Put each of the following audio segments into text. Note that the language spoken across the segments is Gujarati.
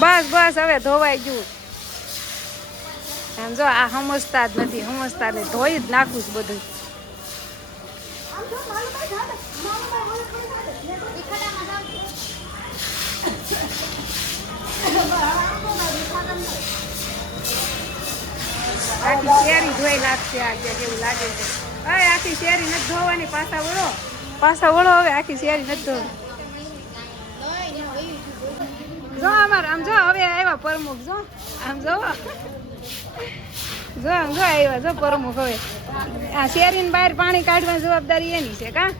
બસ બસ હવે ધોવાઈ ગયું. એમ જો આ સમજતા જ નથી, સમજતા ને ધોઈ જ નાખું છું બધું. આખી શેરી ધોઈ નાખશે આ કેવું લાગે છે. હવે આખી શેરી નથી ધોવાની, પાછા વળો હવે આખી શેરી નથી ધોવાની. જો અમાર આમ જો હવે આવ્યા પ્રમુખ, જો આમ જો જો આમ જો આવ્યા જો પ્રમુખ. હવે આ શેરીની બહાર પાણી કાઢવાની જવાબદારી એની છે કા.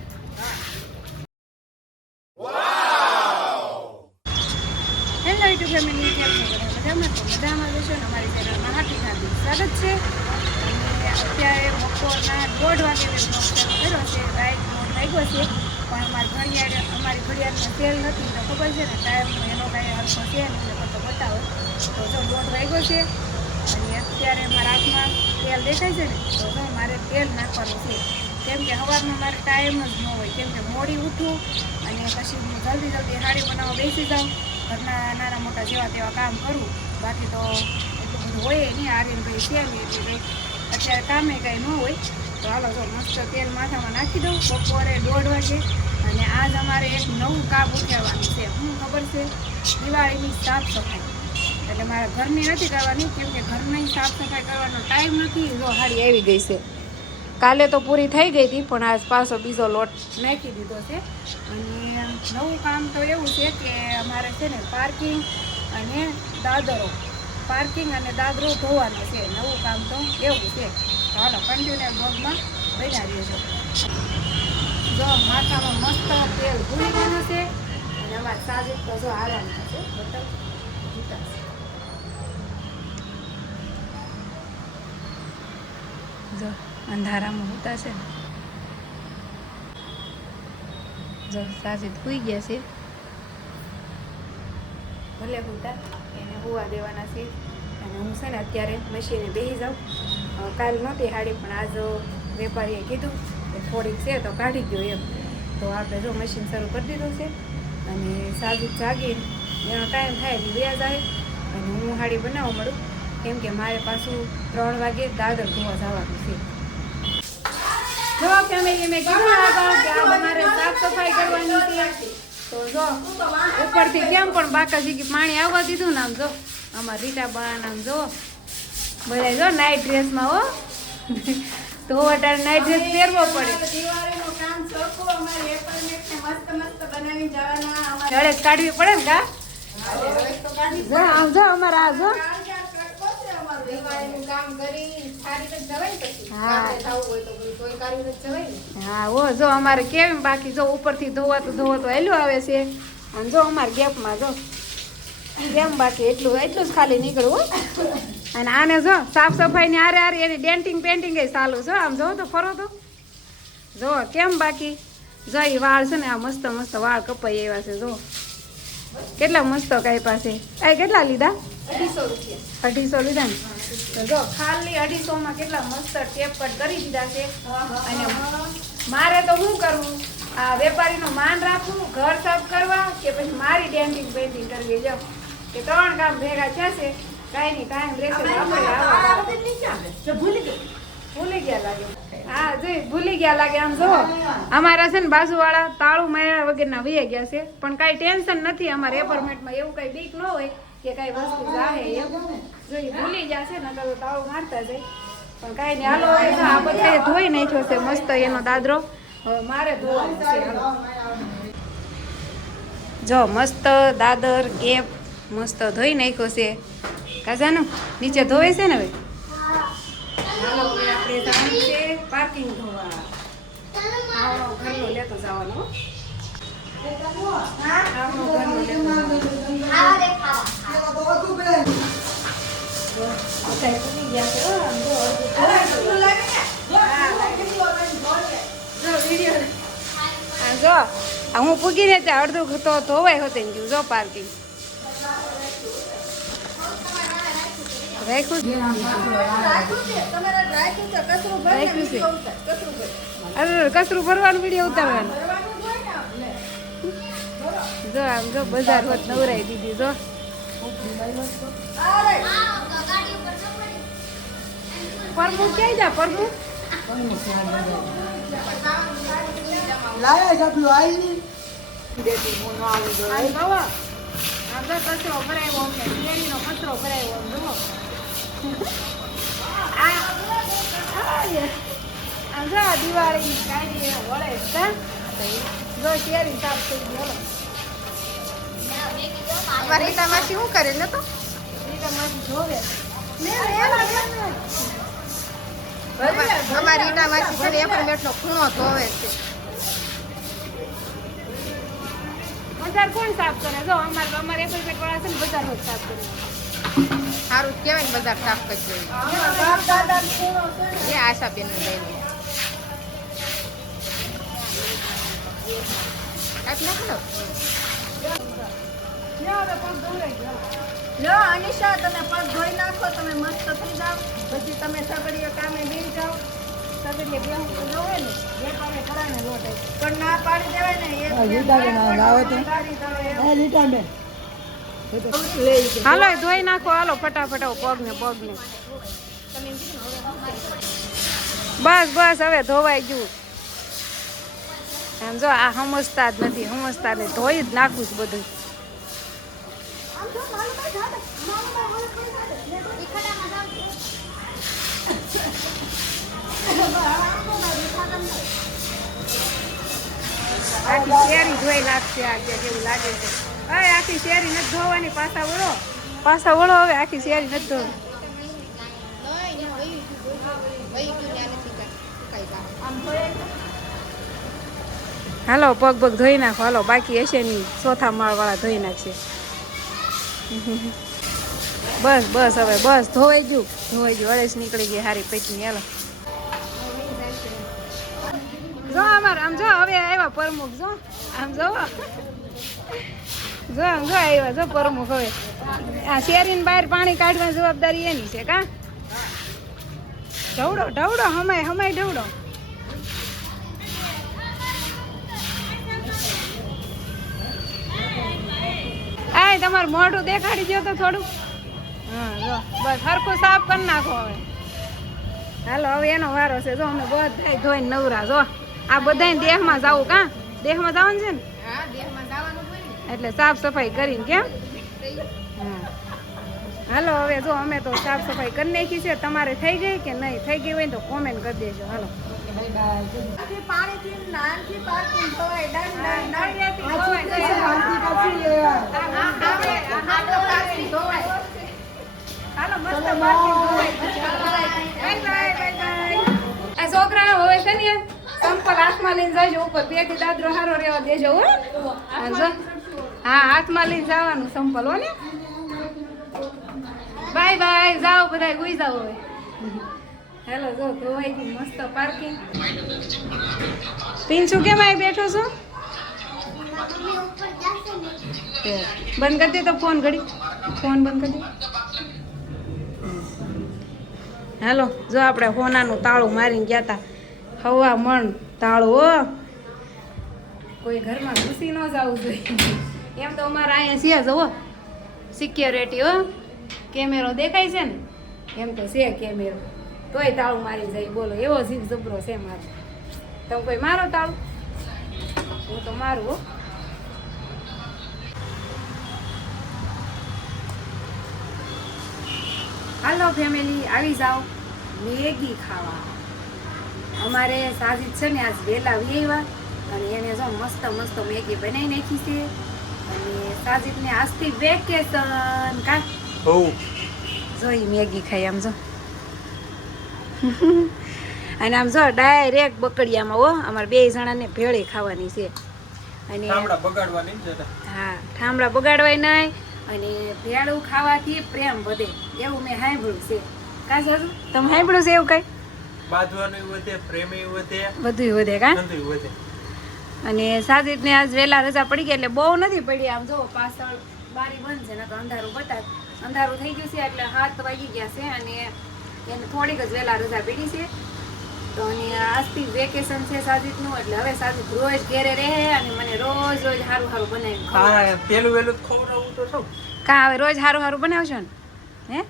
હેલો યુટ્યુબ ફેમિલી, કેમ છો? મજામાં જશો ને? અમારી ચેનલમાં હાર્દિક હાર્દિક સ્વાગત છે. અત્યારે બપોરના 1:30 વાગે કર્યો છે, રાઈટ 1 વાગ્યો છે. પણ અમારી ઘડિયાળમાં તેલ નથી તો ખબર છે ને ટાઈમનો એનો કાંઈ હરખો છે ને એટલે તો બતાવો. તો જો 1:30 વાગ્યો છે અને અત્યારે મારા હાથમાં તેલ દેખાય છે ને, તો જો મારે તેલ નાખવાનું છે. કેમ કે સવારમાં મારે ટાઈમ જ ન હોય, કેમ કે મોડી ઉઠું અને પછી હું જલ્દી હાડી બનાવવા બેસી જાઉં, ઘરના નાના મોટા જેવા તેવા કામ કરું. બાકી તો એટલું બધું હોય નહીં, આર્યનભાઈ છે ને એટલે અત્યારે કામે કાંઈ ન હોય. તો હાલો જો મસ્ત તેલ માથામાં નાખી દઉં બપોરે 1:30 વાગે. અને આજ અમારે એક નવું કામ ઉઠાવવાનું છે. શું ખબર છે? દિવાળીની સાફ સફાઈ. એટલે મારા ઘરની નથી કરવાની, કેમ કે ઘરની સાફ સફાઈ કરવાનો ટાઈમ નથી. જો હાડી આવી ગઈ છે, કાલે તો પૂરી થઈ ગઈ હતી પણ આજ પાછો બીજો લોટ નાખી દીધો છે. અને નવું કામ તો એવું છે કે અમારે છે ને પાર્કિંગ અને દાદરો ધોવાનો છે. નવું કામ તો એવું છે. ચાલો કન્ટિન્યુ બ્લોગમાં બન્યા રહેજો. જો માથામાં મસ્ત તેલ ભૂલી ગયું છે અને અમારે સાજિદ તો જો આરામ થશે. બોટલ જીતાશે. જો અંધારામાં હોતા છે ને, જો સાજિદ સૂઈ ગયા છે. ભલે હોતા એને હોવા દેવાના છે. અને હું છે ને અત્યારે મશીને બેસી જાઉં. કાલ નહોતી હાડી પણ આજ વેપારીએ કીધું કે થોડીક છે તો કાઢી ગયો એમ. તો આપણે જો મશીન શરૂ કરી દીધું છે અને સાજિદ જાગીને એનો ટાઈમ થાય એટલે વ્યાજ આવે અને હું હાડી બનાવવા મળું, કેમ કે મારે પાછું 3 વાગે દાદર ધોવા જવાનું છે. જો ફેમિલી મેં કીધું કે આ તમારે સાફ સફાઈ કરવાની છે. તો જો ઉપરથી કેમ પણ બાકાજી પાણી આવવા દીધું ને, આમ જો અમારા રીટા બા આમ જો બધા જો નાઇટ ડ્રેસમાં હો તો અટાણે નાઇટ ડ્રેસ પહેરવો પડે. જળેસ કાઢવી પડે ને કા. જો આમ જો અમારા આ જો હા હો જો અમારે કેમ બાકી જો ઉપરથી ધોવા તો હેલું આવે છે. અને જો અમારે ગેપમાં જો કેમ બાકી એટલું જ ખાલી નીકળવું. અને આને જો સાફ સફાઈ ની આરે એની ડેન્ટિંગ પેન્ટિંગ ચાલુ છે. આમ જો તો ફરો તો જો કેમ બાકી જો એ વાળ છે ને આ મસ્ત મસ્ત વાળ કપાઈ એવા છે. જો કેટલા મસ્ત કાંઈ પાસે આ કેટલા લીધા? 250 રૂપિયા. 250 લીધા ને? તો જો ખાલી 250 કેટલા મસ્ત ટેપ કટ કરી દીધા છે. અને મારે તો શું કરવું? આ વેપારીનું માન રાખવું, ઘર સાફ કરવા કે પછી મારી ડેન્ટિંગ પેન્ટિંગ કરવી? જો કે 3 કામ ભેગા થશે. કાંઈ નહીં, ટાઈમ રહેશે ભૂલી ગયા લાગે. હા જોઈ ભૂલી ગયા લાગે. આમ જો અમારા છે ને બાજુવાળા તાળું માર્યા વગરના વહી ગયા છે, પણ કાંઈ ટેન્શન નથી. અમારા એપાર્ટમેન્ટમાં એવું કાંઈ બીક ન હોય કે કાંઈ વસ્તુ જાહે એમ. જોઈ ભૂલી જશે ને તો તાળું મારતા જાય. પણ કાંઈ નહીં, હાલો હવે આ બધાએ ધોઈ નાખ્યો છે મસ્ત એનો દાદરો. હવે મારે ધોવાનો છે. જો મસ્ત દાદર ગેપ મસ્ત ધોઈ નાખ્યો છે. કાજાનું નીચે ધોવે છે ને હવે. હાલો આપણે જવાનું છે પાર્કિંગ ધોવા. આવનો ઘરનો લેતો જવાનો. આવનો ઘરનો લેતો જવાનો. જો હું પૂગી ને ત્યાં અડધું તો ધોવાય હોતે ને જો પાર્કિંગ રાખ્યું છે. કચરું ભરવાનું વિડીયો ઉતારવાનું. જો આમ જો બજાર હોત નવરાઈ દીધી. જો પરમુખ ક્યાં જા પરમુખ લાયા જાપલું આવી ની દેતી હું ન આવી ગયો આમ બાવા આમ તો કચરો ભરાયો અમને કેરીનો કચરો ભરાયો આમ જુઓ આમ જો દિવાળી કાઢી વળે કા જો કેરી સાફ થઈ ગઈ અમારી રીટામાંથી શું કરે ને તો જોવે અમારી રીટામાંથી છે ને એપરમેન્ટનો ખૂણો ધોવે છે. બજાર કોણ સાફ કરે જો અમારે એપરમેન્ટ વાળા છે ને બજાર રોજ સાફ કરે સારું જ કહેવાય ને બજાર સાફ કરી જોઈએ. અમારા બાપ દાદા ખૂણો છે ને એ આશાબેન ને લઈને કાંઈક નાખો. લ્યો હવે પગ ધોવાઈ ગયો લો અનિશા તમે પગ ધોઈ નાખો તમે મસ્ત થઈ જાઓ પછી તમે સગડીઓ કામે બેસી જાઓ. સગડીએ બેહું તો ન હોય ને બે પાને કરાને લોટ આવી પણ ના પાડી દેવાય ને એક લીટા લાવો તો લીટા બેન હાલો ધોઈ નાખો હાલો ફટાફટ પગને બસ હવે ધોવાઈ ગયું એમ જો આ સમજતા જ નથી સમજતા ને ધોઈ જ નાખું છું બધું આખી શેરી ધોઈ નાખશે આજે જેવું લાગે છે હવે આખી શેરી નથી ધોવાની પાછા વળો હવે આખી શેરી નથી ધોવાની હાલો પગ ધોઈ નાખો હાલો બાકી હશે નહીં ચોથા માળ વાળા ધોઈ નાખશે બસ હવે ધોવાઈ ગયું અળેસ નીકળી ગઈ હારી પૈકી હાલો જો અમાર આમ જો હવે આવ્યા પ્રમુખ જો આમ જો આવ્યા જો પ્રમુખ હવે આ શેરીને બહાર પાણી કાઢવાની જવાબદારી એની છે કા ઢવડો હમાય ઢવડો આય તમારું મોઢું દેખાડી દો તો થોડું હા જો બસ હરખું સાફ કરી નાખો હવે હાલો હવે એનો વારો છે જો અમે બધા ધોઈને નવરા જો આ બધાય દેહમાં જવું કા દેહમાં જવાનું છે ને હા દેહમાં જવાનું હોય ને એટલે સાફ સફાઈ કરીને કેમ હા હાલો હવે જો અમે તો સાફ સફાઈ કરી નાખી છે તમારે થઈ ગઈ કે નહીં થઈ ગઈ હોય તો કોમેન્ટ કરી દેજો હાલો પાણીથી નાનથી પાણીથી ધોવાય નળિયાથી ધોવાય હાલો મસ્ત આ છોકરા હવે છે ને સંપલ હાથમાં લઈને જજો ઉપર બેથી દાદરો હારો રહેવા દેજો હો હા હાથમાં લઈને જવાનું સંપલ હો ને બાય જાઓ બધા ગુઈ જાઓ હવે હેલો જો ધોવાઈ ગઈ મસ્ત પાર્કિંગ પિન્સુ કેમ આવી બેઠો છો બંધ કરી દે તો ફોન બંધ કરી દે હાલો જો આપણે હોનાનું તાળું મારીને ગયા હતા હવા મણ તાળું હો કોઈ ઘરમાં ઘૂસી ન જવું જોઈએ એમ તો અમારે અહીંયા છે જુઓ સિક્યોરિટી હો કેમેરો દેખાય છે ને એમ તો છે કેમેરો તોય તાળું મારી જાય બોલો એવો જીવ જબરો છે મારો તમે કોઈ મારો તાળું હું તો મારું હો હાલો ફેમિલી આવી જાઓ મેગી ખાવા અમારે સાજીદ છે ને આજ વહેલા આવ્યા અને એને જો મસ્ત મેગી બનાવી નાખી છે અને સાજીદને આજથી વેકેશન કા જો ઈ મેગી ખાઈ આમ જો અને આમ જો ડાયરેક્ટ બકડિયામાં હો અમારે બે જણાને ભેળી ખાવાની છે અને હા ઠામડા બગાડવાય નહીં અને ભેળું ખાવાથી પ્રેમ વધે એવું મેં સાંભળ્યું છે કા સર તમે સાંભળ્યું છે એવું કઈ બધું વધે કા અને સાજીદને આજ વહેલા રજા પડી ગઈ એટલે બહુ નથી પડી આમ જો પાછળ બારી બંધ છે ને તો અંધારું થઈ ગયું છે એટલે 7 વાગી ગયા છે અને એને થોડીક જ વહેલા રજા પડી છે તો અને આજથી વેકેશન છે સાજીદનું એટલે હવે સાજીદ રોજ ઘેરે રહે અને મને રોજ સારું બનાવીને કાં હવે રોજ સારું સારું બનાવશો ને હે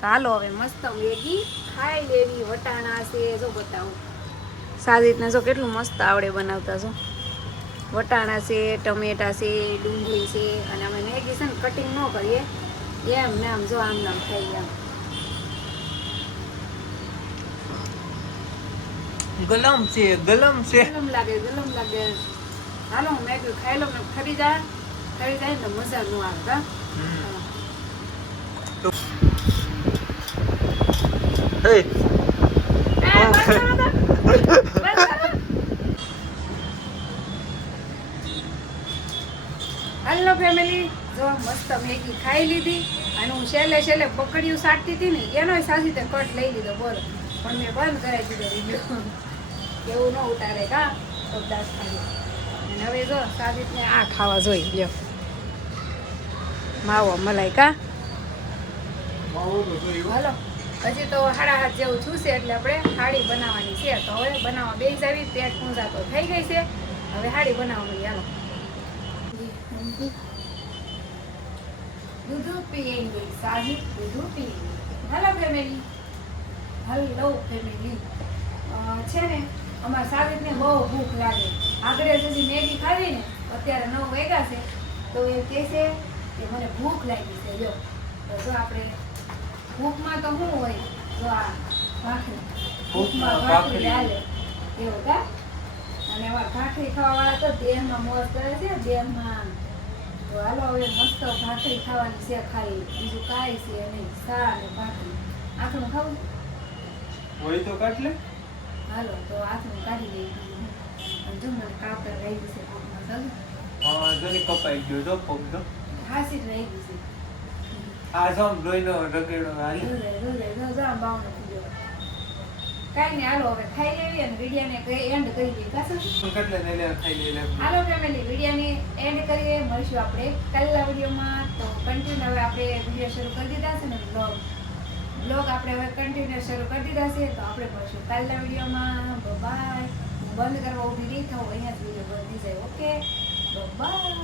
તો હાલો હવે મસ્ત મેગી ખાઈ લેવી. વટાણા છે જો બતાવું સારી રીતના જો કેટલું મસ્ત આવડે બનાવતા છો. વટાણા છે, ટમેટા છે, ડુંગળી છે અને અમે મેગી છે ને કટિંગ ન કરીએ એમ ને આમ જો આમ નામ ખાઈ આમ ગલમ છે ગલમ છે. ગલમ લાગે. હાલો હું મેગી ખાઈ લઉં ને ખરી જાય ને મજા ન આવે કા હે હેલો ફેમિલી, જો મસ્ત મેગી ખાઈ લીધી અને હું છેલ્લે પકડીયું સાટતી હતી ને એનો સાસી તે કટ લઈ લીધો બોલો, પણ મેં બંધ કરાવી દીધો વિડીયો. એવું ન ઉતારે કા શબ્દાસ ખાલી. અને હવે જો સાજીદને આ ખાવા જોઈ લ્યો માવો મલાઈ કા. હાલો હજી તો 7:30 જેવું છૂશે એટલે આપણે હાડી બનાવવાની છે. તો હવે બનાવવા બેસી જાવી. પેટ પૂંજા તો થઈ ગઈ છે, હવે હાડી બનાવવાની. હાલો દૂધ પીએંગે સાહિબ, દૂધ પીએંગે. હેલો ફેમિલી, છે ને અમારા સાહિબને બહુ ભૂખ લાગે. આગળ સુધી મેગી ખાવી ને અત્યારે 9 વાગ્યા છે તો એ કહે છે કે મને ભૂખ લાગી છે. જો તો જો આપણે ભૂખમાં તો શું હોય, જો આ ભાખરી, ભૂખમાં ભાખરી હાલે એવું કા. અને એમાં ભાખરી ખાવાવાળા તો દેહમાં મોજ કરે છે, દેહમાં. તો હાલો હવે મસ્ત ભાખરી ખાવાની છે ખાલી, બીજું કાંઈ છે નહીં. સા અને ભાખરી. આખું ખાવું હોય તો કાઢ લે. હાલો તો આખું કાઢી લઈ. અને જો મને કાપડ રહી ગઈ છે પગમાં. ચાલો હા જરી કપાઈ ગયો જો પગ તો. હાસી રહી ગઈ છે. આ જો લોહીનો રગેડો હાલી. કાંઈ નહીં, હાલો હવે ખાઈ લેવી અને વિડીયોને એન્ડ કરી દઈએ. કાશું કેટલે ને લે ખાઈ લે. હાલો ફેમિલી, વિડીયોને એન્ડ કરીએ. મળીશું આપણે કાલના વિડીયોમાં. તો કન્ટિન્યુ હવે આપણે વિડીયો શરૂ કરી દીધા છે ને બ્લોગ આપણે હવે કન્ટિન્યુ શરૂ કરી દીધા છે. તો આપણે મળીશું કાલના વિડીયોમાં. બાય. બંધ કરવા ઊભી નહીં થવું, અહીંયા જ વિડીયો બંધ થઈ જાય. Okay bye.